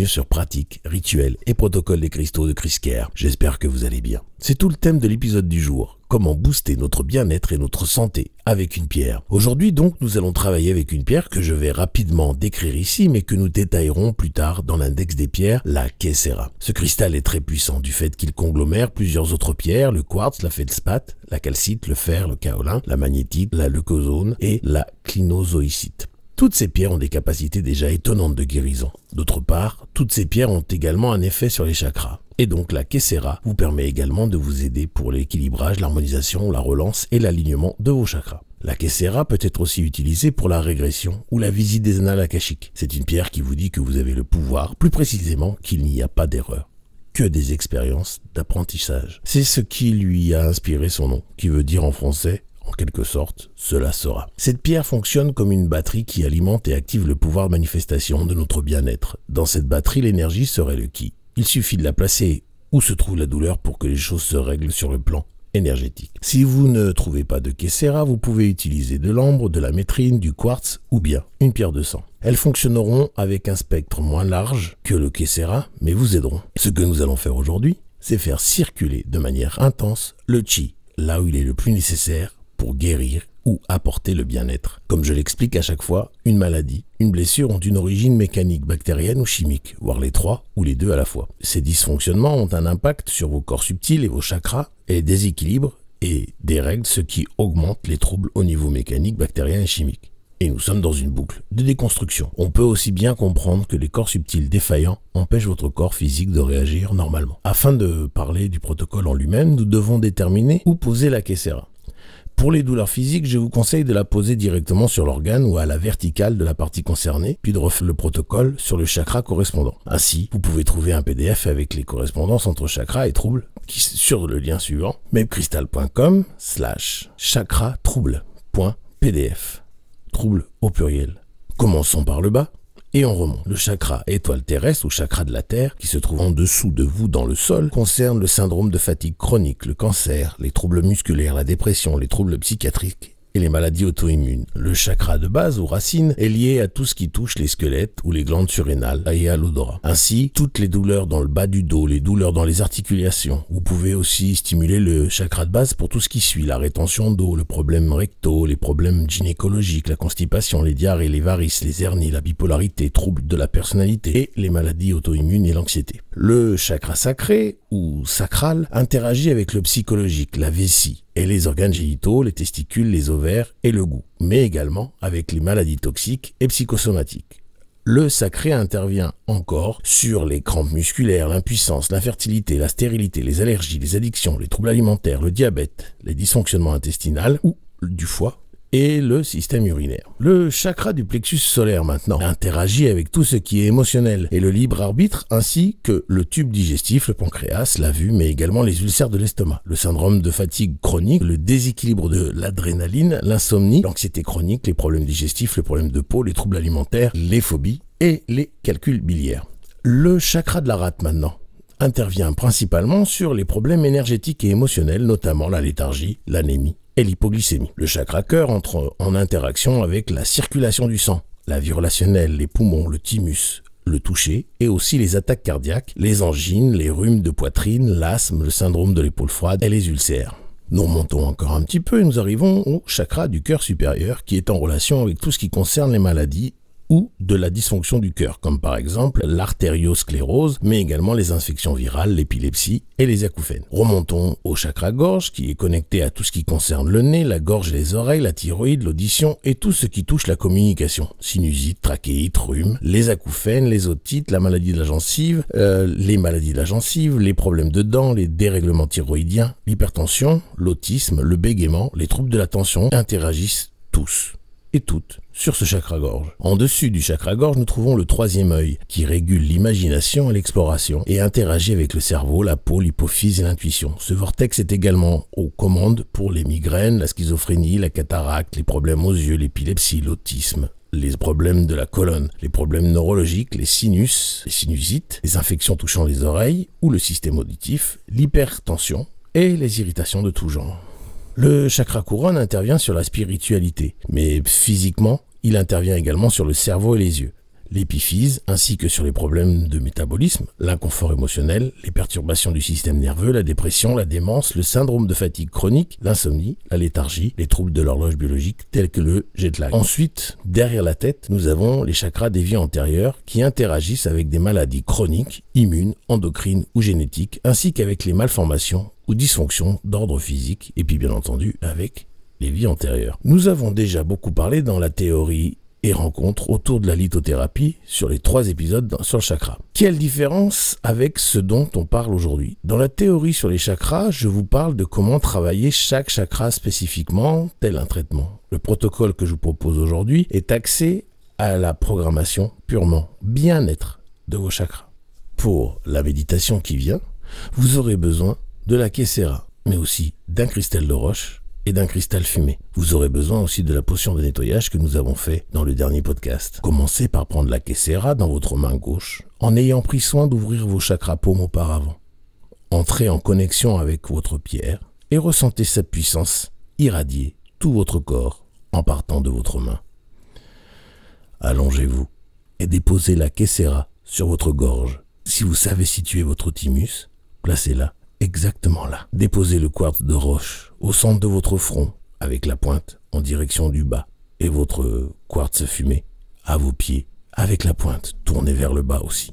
Bienvenue sur Pratique, Rituels et Protocoles des Cristaux de Chris Kerr. J'espère que vous allez bien. C'est tout le thème de l'épisode du jour. Comment booster notre bien-être et notre santé avec une pierre. Aujourd'hui donc, nous allons travailler avec une pierre que je vais rapidement décrire ici, mais que nous détaillerons plus tard dans l'index des pierres, la Kyocera. Ce cristal est très puissant du fait qu'il conglomère plusieurs autres pierres, le quartz, la feldspathe, la calcite, le fer, le kaolin, la magnétite, la leucosone et la clinozoïsite. Toutes ces pierres ont des capacités déjà étonnantes de guérison. D'autre part, toutes ces pierres ont également un effet sur les chakras. Et donc la Kyocera vous permet également de vous aider pour l'équilibrage, l'harmonisation, la relance et l'alignement de vos chakras. La Kyocera peut être aussi utilisée pour la régression ou la visite des annales akashiques. C'est une pierre qui vous dit que vous avez le pouvoir, plus précisément qu'il n'y a pas d'erreur, que des expériences d'apprentissage. C'est ce qui lui a inspiré son nom, qui veut dire en français en quelque sorte, cela sera. Cette pierre fonctionne comme une batterie qui alimente et active le pouvoir de manifestation de notre bien-être. Dans cette batterie, l'énergie serait le ki. Il suffit de la placer où se trouve la douleur pour que les choses se règlent sur le plan énergétique. Si vous ne trouvez pas de Kyocera, vous pouvez utiliser de l'ambre, de la métrine, du quartz ou bien une pierre de sang. Elles fonctionneront avec un spectre moins large que le Kyocera, mais vous aideront. Ce que nous allons faire aujourd'hui, c'est faire circuler de manière intense le chi, là où il est le plus nécessaire pour guérir ou apporter le bien-être. Comme je l'explique à chaque fois, une maladie, une blessure ont une origine mécanique, bactérienne ou chimique, voire les trois ou les deux à la fois. Ces dysfonctionnements ont un impact sur vos corps subtils et vos chakras et déséquilibrent et dérèglent ce qui augmente les troubles au niveau mécanique, bactérien et chimique. Et nous sommes dans une boucle de déconstruction. On peut aussi bien comprendre que les corps subtils défaillants empêchent votre corps physique de réagir normalement. Afin de parler du protocole en lui-même, nous devons déterminer où poser la Kyocera. Pour les douleurs physiques, je vous conseille de la poser directement sur l'organe ou à la verticale de la partie concernée, puis de refaire le protocole sur le chakra correspondant. Ainsi, vous pouvez trouver un PDF avec les correspondances entre chakras et troubles sur le lien suivant, mapcrystal.com/chakratrouble.pdf. Trouble au pluriel. Commençons par le bas. Et on remonte. Le chakra étoile terrestre ou chakra de la Terre, qui se trouve en dessous de vous dans le sol, concerne le syndrome de fatigue chronique, le cancer, les troubles musculaires, la dépression, les troubles psychiatriques et les maladies auto-immunes. Le chakra de base ou racine est lié à tout ce qui touche les squelettes ou les glandes surrénales et à l'odorat. Ainsi, toutes les douleurs dans le bas du dos, les douleurs dans les articulations. Vous pouvez aussi stimuler le chakra de base pour tout ce qui suit, la rétention d'eau, le problème recto, les problèmes gynécologiques, la constipation, les diarrhées, les varices, les hernies, la bipolarité, troubles de la personnalité et les maladies auto-immunes et l'anxiété. Le chakra sacré ou sacral interagit avec le psychologique, la vessie, et les organes génitaux, les testicules, les ovaires et le goût, mais également avec les maladies toxiques et psychosomatiques. Le sacré intervient encore sur les crampes musculaires, l'impuissance, l'infertilité, la stérilité, les allergies, les addictions, les troubles alimentaires, le diabète, les dysfonctionnements intestinaux ou du foie et le système urinaire. Le chakra du plexus solaire maintenant interagit avec tout ce qui est émotionnel et le libre arbitre ainsi que le tube digestif, le pancréas, la vue, mais également les ulcères de l'estomac, le syndrome de fatigue chronique, le déséquilibre de l'adrénaline, l'insomnie, l'anxiété chronique, les problèmes digestifs, le problème de peau, les troubles alimentaires, les phobies et les calculs biliaires. Le chakra de la rate maintenant intervient principalement sur les problèmes énergétiques et émotionnels, notamment la léthargie, l'anémie et l'hypoglycémie. Le chakra cœur entre en interaction avec la circulation du sang, la vie relationnelle, les poumons, le thymus, le toucher et aussi les attaques cardiaques, les angines, les rhumes de poitrine, l'asthme, le syndrome de l'épaule froide et les ulcères. Nous remontons encore un petit peu et nous arrivons au chakra du cœur supérieur qui est en relation avec tout ce qui concerne les maladies ou de la dysfonction du cœur, comme par exemple l'artériosclérose, mais également les infections virales, l'épilepsie et les acouphènes. Remontons au chakra-gorge, qui est connecté à tout ce qui concerne le nez, la gorge et les oreilles, la thyroïde, l'audition et tout ce qui touche la communication. Sinusite, trachéite, rhume, les acouphènes, les otites, la maladie de la gencive, les maladies de la gencive, les problèmes de dents, les dérèglements thyroïdiens, l'hypertension, l'autisme, le bégaiement, les troubles de l'attention interagissent tous et toutes sur ce chakra-gorge. En dessus du chakra-gorge, nous trouvons le troisième œil qui régule l'imagination et l'exploration et interagit avec le cerveau, la peau, l'hypophyse et l'intuition. Ce vortex est également aux commandes pour les migraines, la schizophrénie, la cataracte, les problèmes aux yeux, l'épilepsie, l'autisme, les problèmes de la colonne, les problèmes neurologiques, les sinus, les sinusites, les infections touchant les oreilles ou le système auditif, l'hypertension et les irritations de tout genre. Le chakra couronne intervient sur la spiritualité, mais physiquement, il intervient également sur le cerveau et les yeux. l'épiphyse, ainsi que sur les problèmes de métabolisme, l'inconfort émotionnel, les perturbations du système nerveux, la dépression, la démence, le syndrome de fatigue chronique, l'insomnie, la léthargie, les troubles de l'horloge biologique tels que le jet lag. Ensuite, derrière la tête, nous avons les chakras des vies antérieures qui interagissent avec des maladies chroniques, immunes, endocrines ou génétiques, ainsi qu'avec les malformations ou dysfonctions d'ordre physique, et puis bien entendu avec les vies antérieures. Nous avons déjà beaucoup parlé dans la théorie et rencontres autour de la lithothérapie sur les 3 épisodes sur le chakra. Quelle différence avec ce dont on parle aujourd'hui? Dans la théorie sur les chakras, je vous parle de comment travailler chaque chakra spécifiquement, tel un traitement. Le protocole que je vous propose aujourd'hui est axé à la programmation purement bien-être de vos chakras. Pour la méditation qui vient, vous aurez besoin de la Kesera, mais aussi d'un cristal de roche et d'un cristal fumé. Vous aurez besoin aussi de la potion de nettoyage que nous avons fait dans le dernier podcast. Commencez par prendre la Kesera dans votre main gauche en ayant pris soin d'ouvrir vos chakras paumes auparavant. Entrez en connexion avec votre pierre et ressentez sa puissance irradier tout votre corps en partant de votre main. Allongez-vous et déposez la Kesera sur votre gorge. Si vous savez situer votre thymus, placez-la exactement là. Déposez le quartz de roche au centre de votre front avec la pointe en direction du bas et votre quartz fumé à vos pieds avec la pointe tournée vers le bas aussi.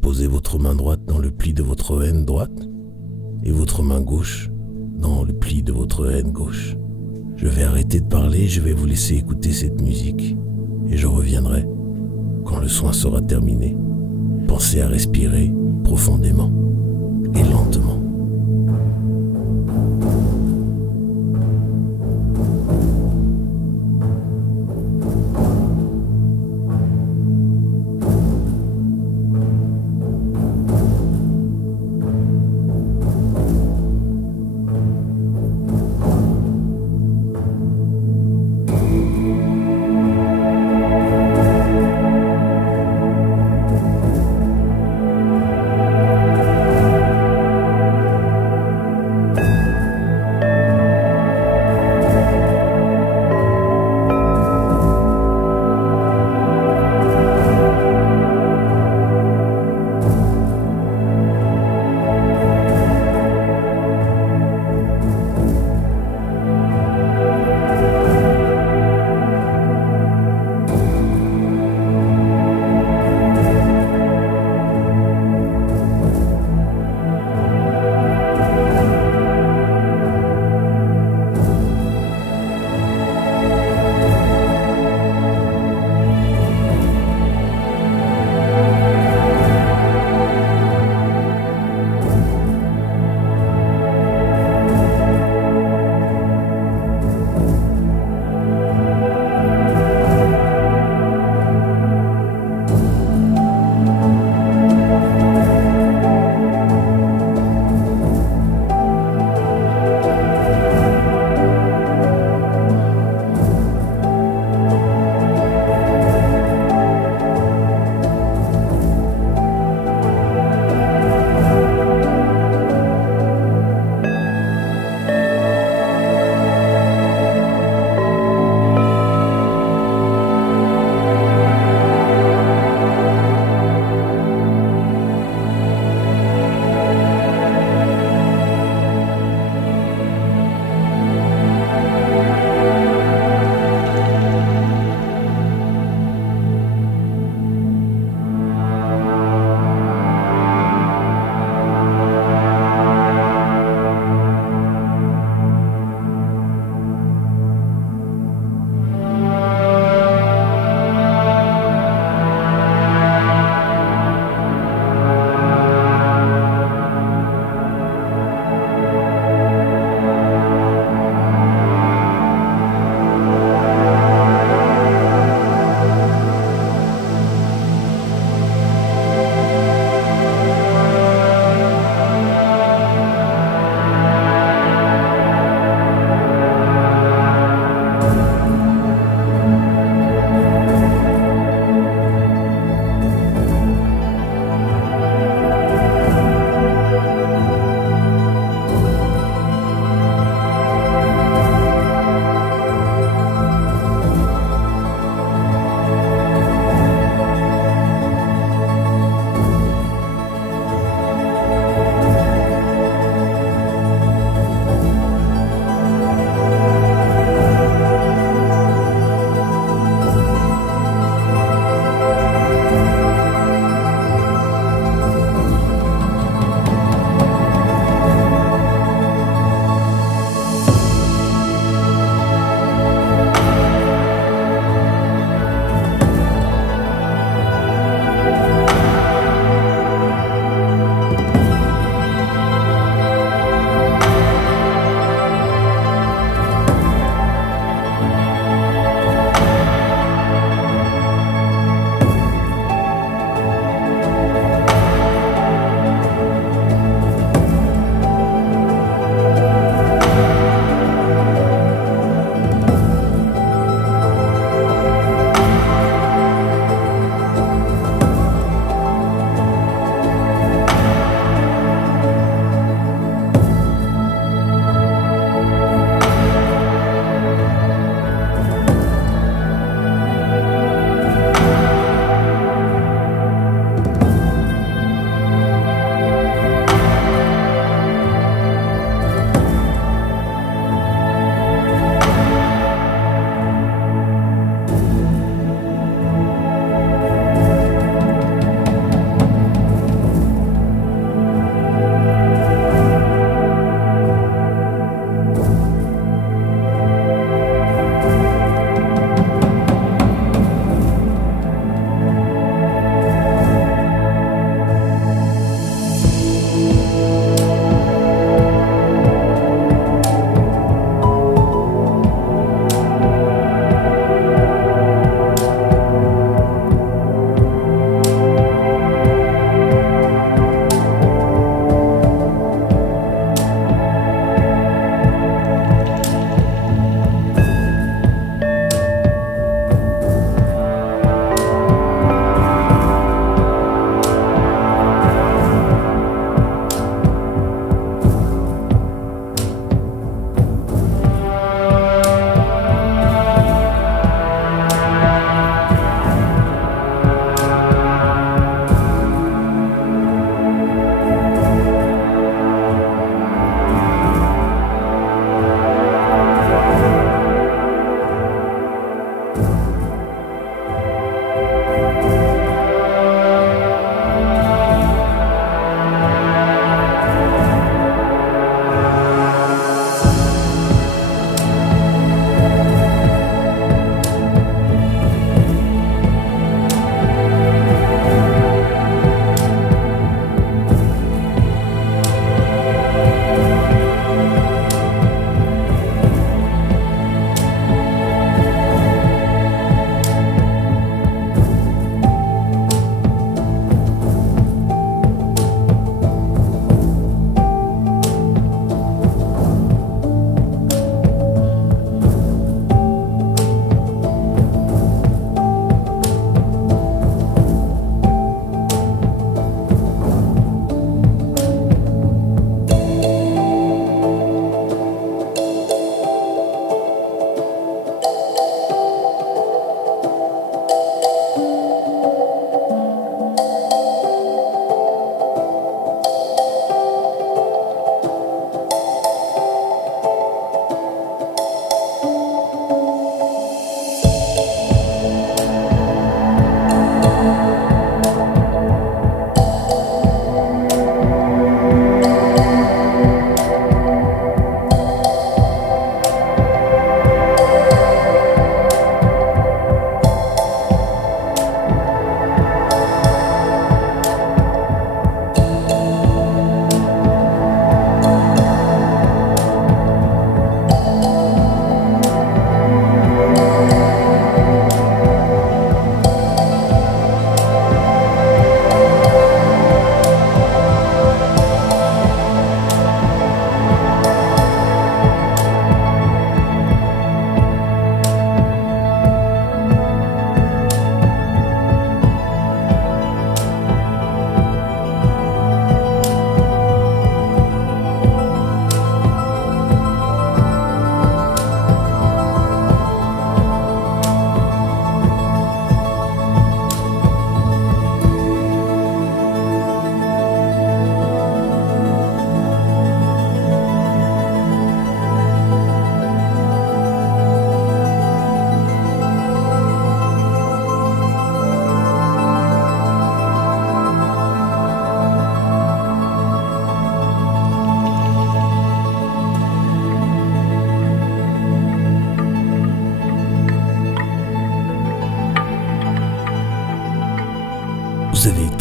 Posez votre main droite dans le pli de votre aine droite et votre main gauche dans le pli de votre aine gauche. Je vais arrêter de parler, je vais vous laisser écouter cette musique et je reviendrai quand le soin sera terminé. Pensez à respirer profondément et lentement.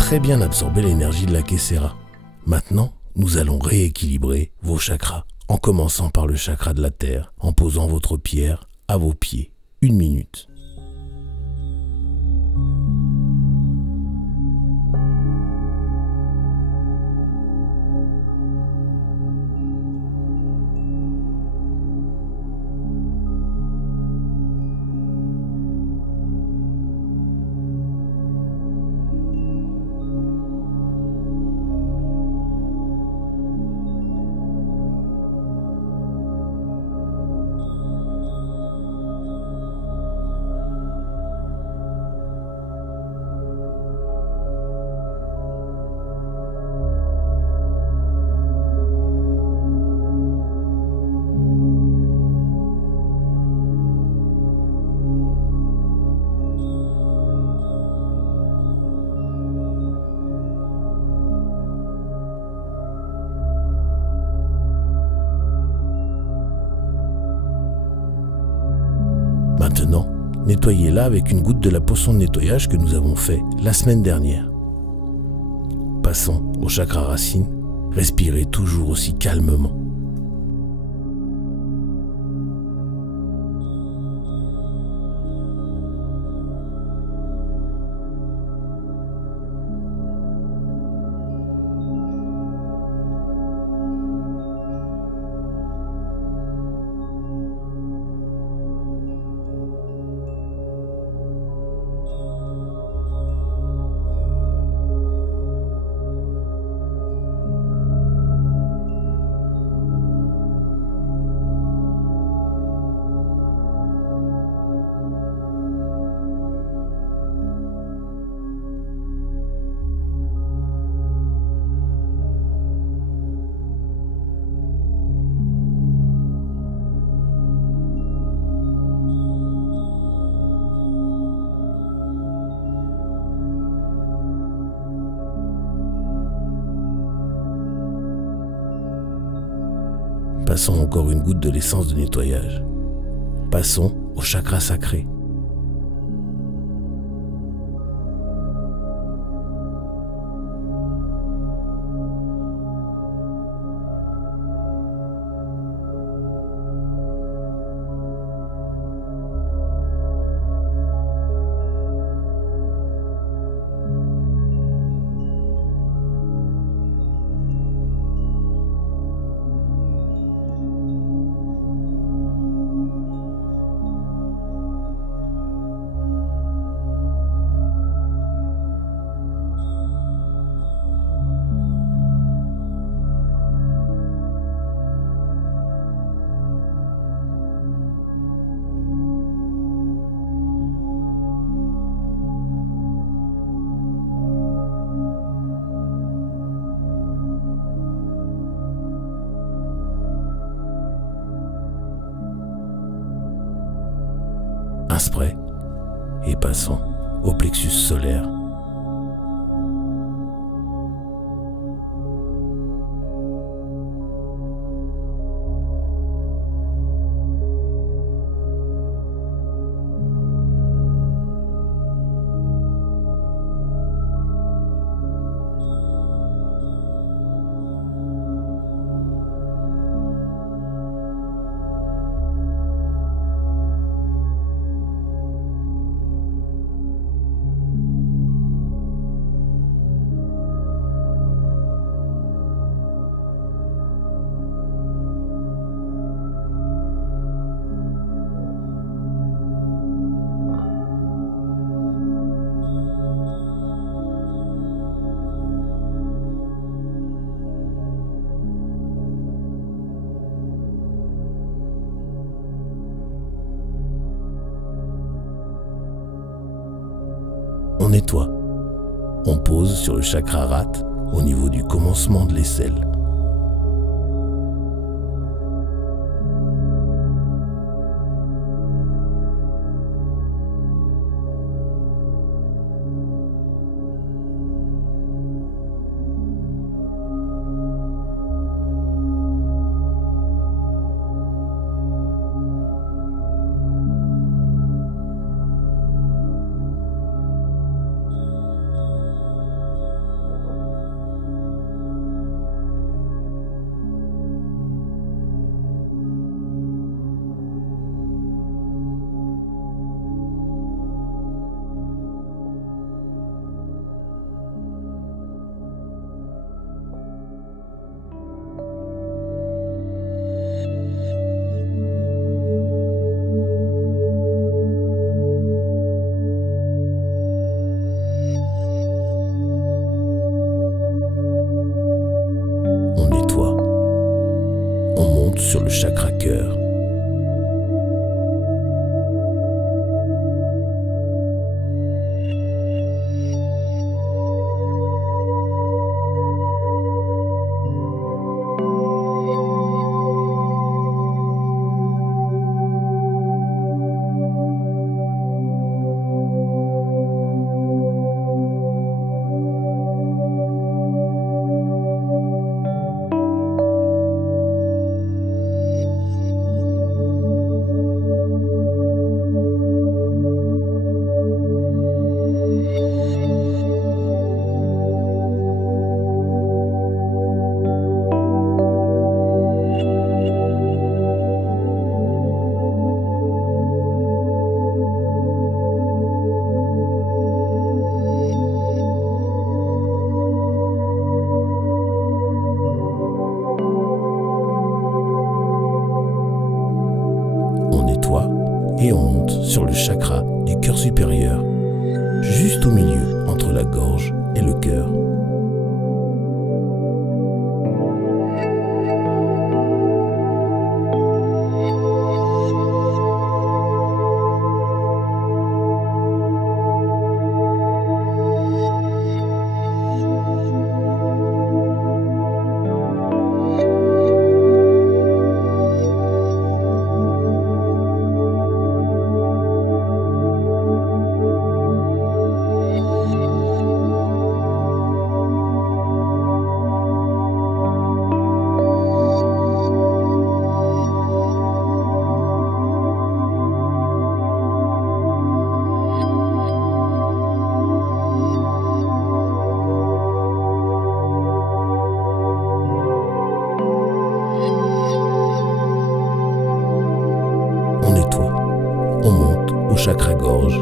très bien absorbé l'énergie de la Kesera. Maintenant, nous allons rééquilibrer vos chakras, en commençant par le chakra de la terre, en posant votre pierre à vos pieds. 1 minute. Maintenant, nettoyez-la avec une goutte de la potion de nettoyage que nous avons fait la semaine dernière. Passons au chakra racine. Respirez toujours aussi calmement. Passons encore une goutte de l'essence de nettoyage. Passons au chakra sacré. Un spray et passons au plexus solaire. On nettoie. On pose sur le chakra rate au niveau du commencement de l'aisselle. nettoie et on monte sur le chakra du cœur supérieur, juste au milieu entre la gorge et le cœur. On nettoie, on monte au chakra gorge.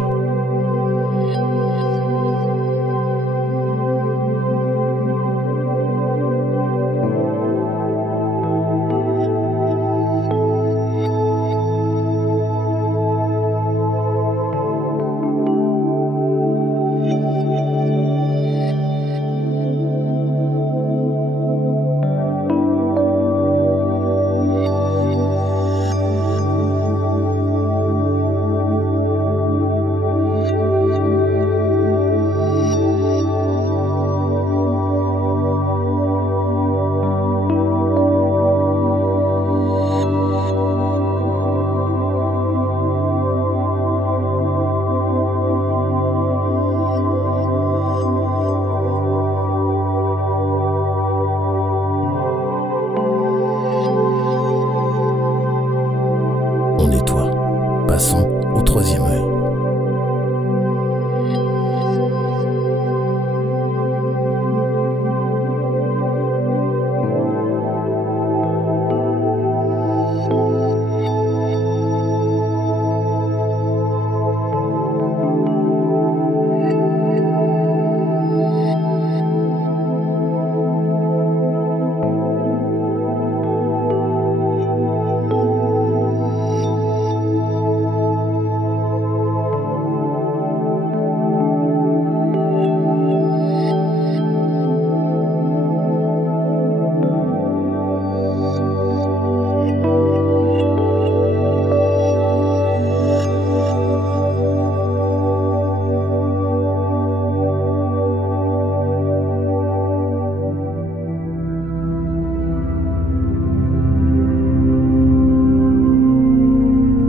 On nettoie. Passons au troisième œil.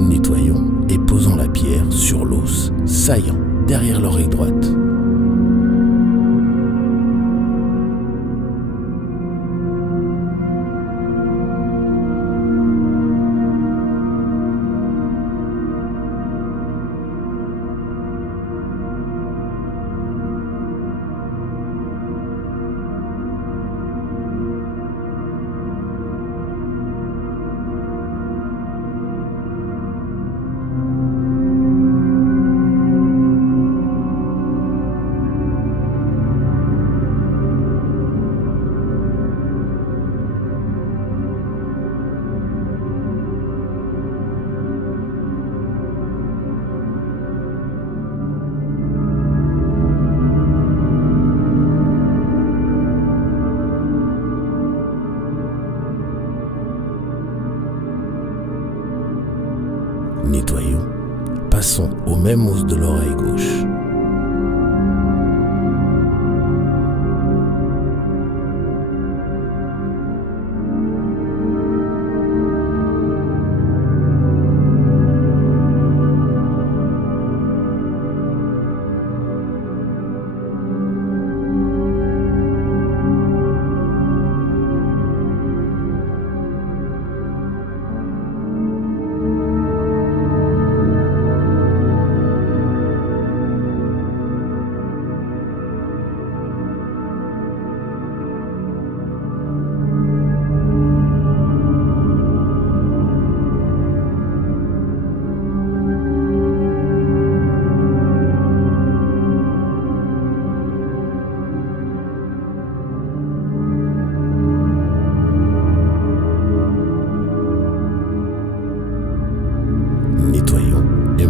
Nettoyons et posons la pierre sur l'os saillant derrière l'oreille droite. Nettoyons. Passons au même os de l'oreille gauche.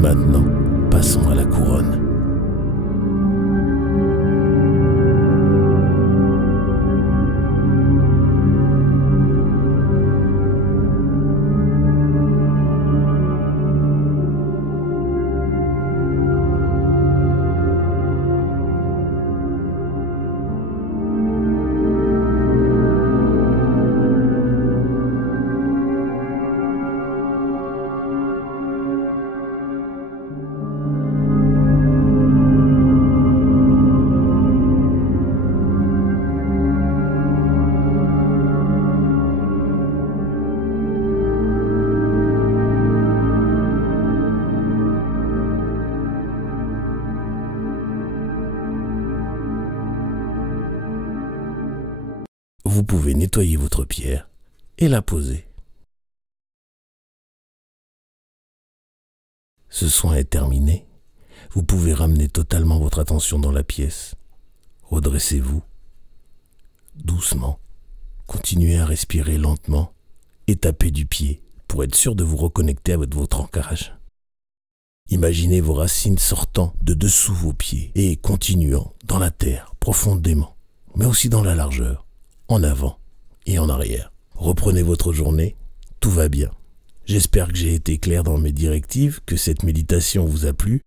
maintenant, passons à la couronne. Vous pouvez nettoyer votre pierre et la poser. Ce soin est terminé. Vous pouvez ramener totalement votre attention dans la pièce. Redressez-vous doucement. Continuez à respirer lentement et tapez du pied pour être sûr de vous reconnecter avec votre ancrage. Imaginez vos racines sortant de dessous vos pieds et continuant dans la terre profondément, mais aussi dans la largeur, en avant et en arrière. Reprenez votre journée, tout va bien. J'espère que j'ai été clair dans mes directives, que cette méditation vous a plu.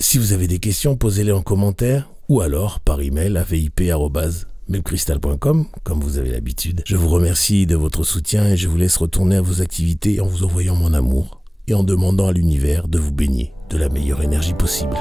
Si vous avez des questions, posez-les en commentaire ou alors par email à vip@melcrystal.com, comme vous avez l'habitude. Je vous remercie de votre soutien et je vous laisse retourner à vos activités en vous envoyant mon amour et en demandant à l'univers de vous baigner de la meilleure énergie possible.